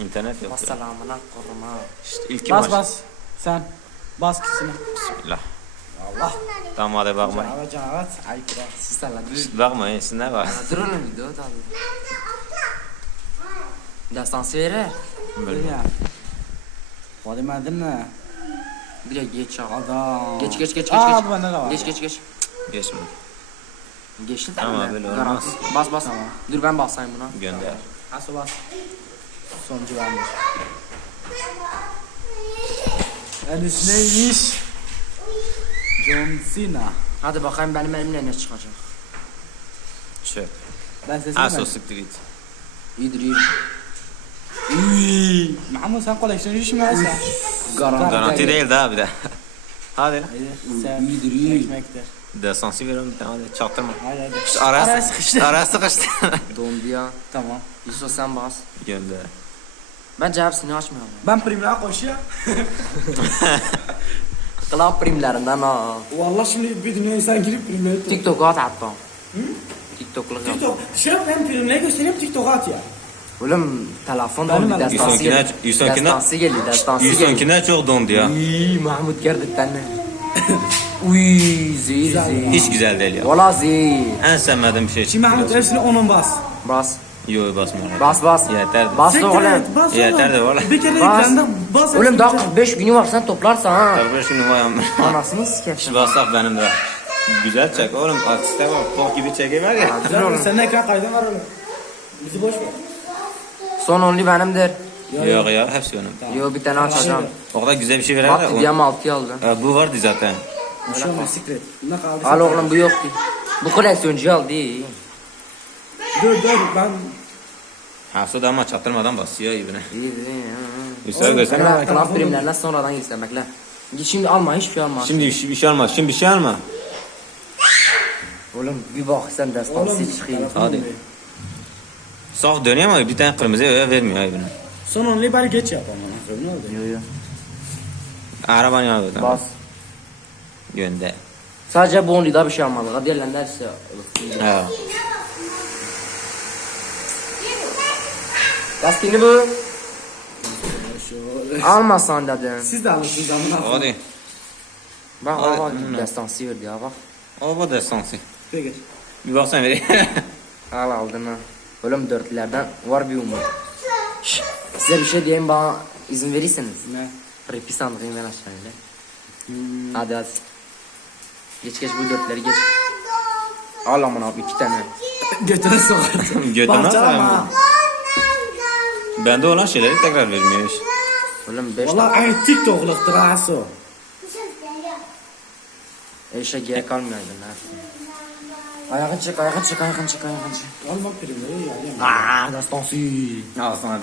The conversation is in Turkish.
İnternet yok. Selamına koruma. İşte ilk Bas bas. Sen. Bas kisini. Bismillah. Allah. Tamam hadi bakmayın. Canavat canavat. Ayıp ya. Siz saladınız. İşte bakmayın siz ne var? Dur oğlum video tabi. Destansı verir. Bilmiyorum. Ya. Valimadın ne? Bir de geç al. Adam. Geç. Aa bu bende de var. Geç. Geçme. Geçti Ama tabii. böyle olmaz. Bas. Dur ben basayım buna. Gönder. Asıl bas. Sonucu vermiş. Enis neymiş? John Cena. Hadi bakayım benim elimle ne çıkacak. Çöp. Ben sesini Aso ben. siktir git. İyidir. Uy. Mahmut sen koleksiyoncu mu sen? Garanti değil daha bir de. Hadi lan. Haydi. Sen. İyidir. Ekmektir. Desansı veriyorum bir tane hadi çaktırma. Haydi. İşte araya Araya sıkıştı. Araya sıkıştı. Dondu ya. Tamam. Yusuf sen bas. Gönder. Bence hepsini açmayalım. Ben primler koşuyorum. Klan primlerinden ha. Vallahi şimdi bir dünya insan girip primleri TikTok'a at hatta. TikTok'luk yap. TikTok. Şey ben primleri göstereyim TikTok'a at ya. Oğlum telefon Benim dondu adam. destansı Yüzünkine- geldi. yüzünkine- Destansı geldi. Destansı geldi. Yüzünkine çok dondu ya. Uy Mahmut geldi tane. Uy zehir. Hiç güzel değil ya. Valla zehir. En sevmediğim şey. Şimdi Mahmut hepsini onun bas. Bas. Yo basmıyorum. Bas. Yeter. Bas Sektir oğlum. et, bas oğlum. Yeter de valla. Bir kere Bas. ekranda bas. Oğlum hepsini daha bas. 45 günü var sen toplarsan ha. Tabii şimdi vay amma. Anasını sikersin. Bassak benim de. Güzel çek oğlum. Artiste bak. Bok gibi çekiver ya. Dur Sen, oğlum. senin ekran kaydın var oğlum. Bizi boş ver. Son only benimdir. Yok ya hepsi benim. Yo bir tane açacağım. O kadar güzel bir şey verer Bak de. diyem 6'ya aldı. Bu vardı zaten. Bir şey olmaz sikret. Ne kaldı? Al oğlum bu yok ki. Bu koleksiyoncu aldı. Dur ben. Hasu da ama çaktırmadan basıyor ibine. İyi. Üstelik görsene. Sen klan primlerine sonradan izlemekle. Git şimdi alma hiçbir şey alma. Şimdi bir şey alma. Şimdi bir şey alma. Oğlum bir bak sen destansı çıkayım. Hadi. Sağ dönüyor ama bir tane kırmızı vermiyor ibine. Son onluyu bari geç yap ama. Ne oldu? Yo. Arabanı yanıyor. Tamam. Bas. Gönder. Sadece bu only'da bir şey almadık. Diğerlerinde hepsi. Ha. Gaskini bu. Almasan dedim. Siz de alırsınız amına. Hadi. Bak Hadi. bak destansı verdi ya bak. O bu destansı. Peki. Bir baksana vereyim. Al aldın ha. Oğlum dörtlerden var bir umut. Şşş, size bir şey diyeyim bana izin verirseniz. Ne? Repi sandığım ben aşağıya. Hadi. Geç bu dörtleri geç. Al amına abi 2 tane. Götüne sokarım. Götüne Bahçalama. sokarım. Bende olan şeyleri tekrar vermiyor. Oğlum 5 Valla tane. aynı TikTok'luktur ha so. Eşe gerek kalmıyor ha. Ayağını çık. Almak primleri ya. Destansı. Al sana